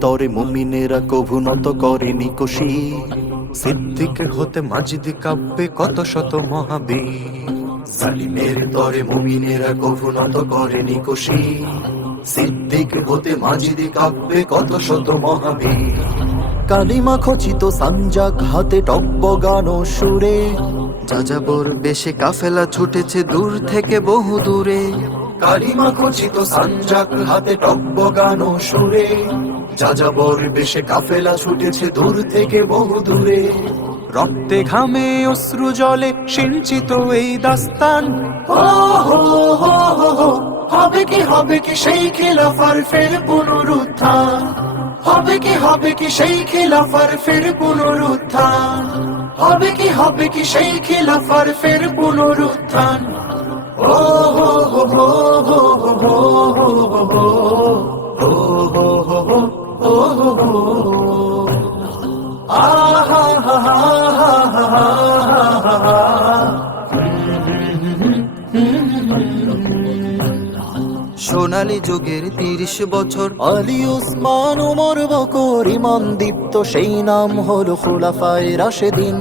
তরে মুমিনেরা কভু নত করেনি কুশি সিদ্দিক হতে মাজিদি কাব্যে কত শত মহাবীর। তরে কভু নত করেনি সিদ্দিক হতে মাজিদে কাব্যে কত শত মহাবীর। কালিমা খচিত সাঞ্জাক হাতে সুরে। যাযাবর বেশে কাফেলা ছুটেছে দূর থেকে বহু দূরে কালিমা খচিত হাতে টব্য গান সুরে। যাযাবর বেশে কাফেলা ছুটেছে দূর থেকে বহু দূরে। রক্তে ঘামে অশ্রু জলে সিঞ্চিত এই দাস্তান। হবে কি হবে কি সেই খিলাফার ফের পুনরুত্থান। হবে কি হবে কি সেই খিলাফার ফের পুনরুত্থান। হবে কি হবে কি সেই খিলাফার ফের পুনরুত্থান। ও হো হো। সোনালী যুগের তিরিশ বছর। আলী উসমান উমর বকর ইমাম দীপ্ত সেই নাম হলো খোলাফায় রাশেদিন।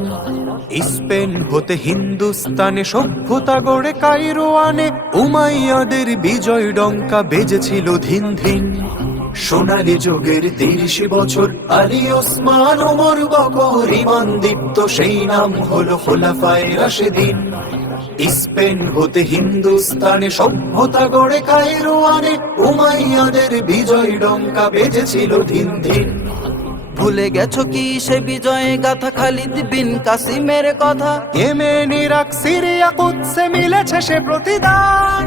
স্পেন হতে হিন্দুস্তানে সভ্যতা গড়ে কাইরো আনে উমাইয়াদের বিজয় ডঙ্কা বেজেছিল ধিন ধিন সোনালী যুগের তিরিশ বছর আলী ওসমান ওমর বকর ইমান দীপ্ত সেই নাম হলো খোলাফায় রাশেদিন। স্পেন হতে হিন্দুস্তানে সভ্যতা গড়ে কায়রো আনে উমাইয়াদের বিজয় ডঙ্কা বেজেছিল দিন দিন ভুলে গেছো কি সে বিজয় গাথা খালিদ বিন কাসিমের কথা। কেমে নিরাক সিরিয়া কুৎসে মিলেছে সে প্রতিদান।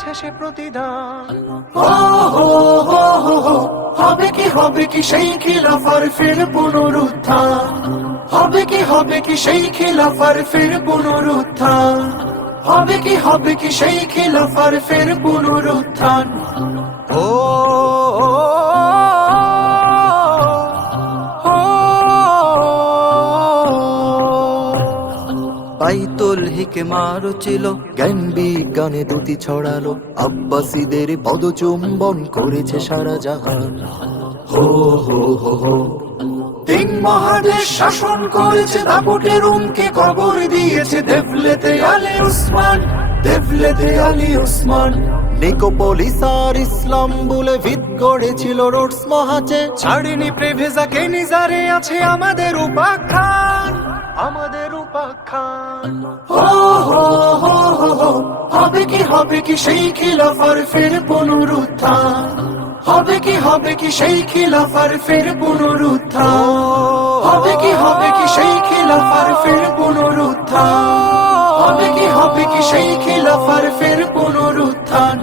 মিলেছে সে প্রতিদান। হবে কি হবে কি সেই খিলাফার ফের পুনরুত্থান? হবে কি হবে কি সেই খিলাফার ফের পুনরুত্থান? হবে কি হবে কি সেই খিলাফার ফের পুনরুত্থান? ও, বাইতুল হিকমার ছিল। জ্ঞান বিজ্ঞানে দুটি ছড়ালো। আব্বাসীদের পদচুম্বন করেছে সারা জাহান। হো হো হো হো। তিন মহাদেশ শাসন করেছে, দাপটে রুমকে কবর দিয়েছে। দেবলেতে আলী উসমান, দেবলেতে আলী উসমান। নিকোপলিস আর ইসলাম বলে ভিত গড়েছিল রোডস মহাচে। ছাড়িনি প্রেভেজাকে নিজারে আছে আমাদের উপাখ্যান। আমাদের হবে কি হবে কি সেই খিলাফার ফের পুনরুত্থান? হবে কি হবে কি সেই খিলাফার ফের পুনরুত্থান? হবে কি হবে কি সেই খিলাফার ফের পুনরুত্থান? হবে কি হবে কি সেই খিলাফার ফের পুনরুত্থান?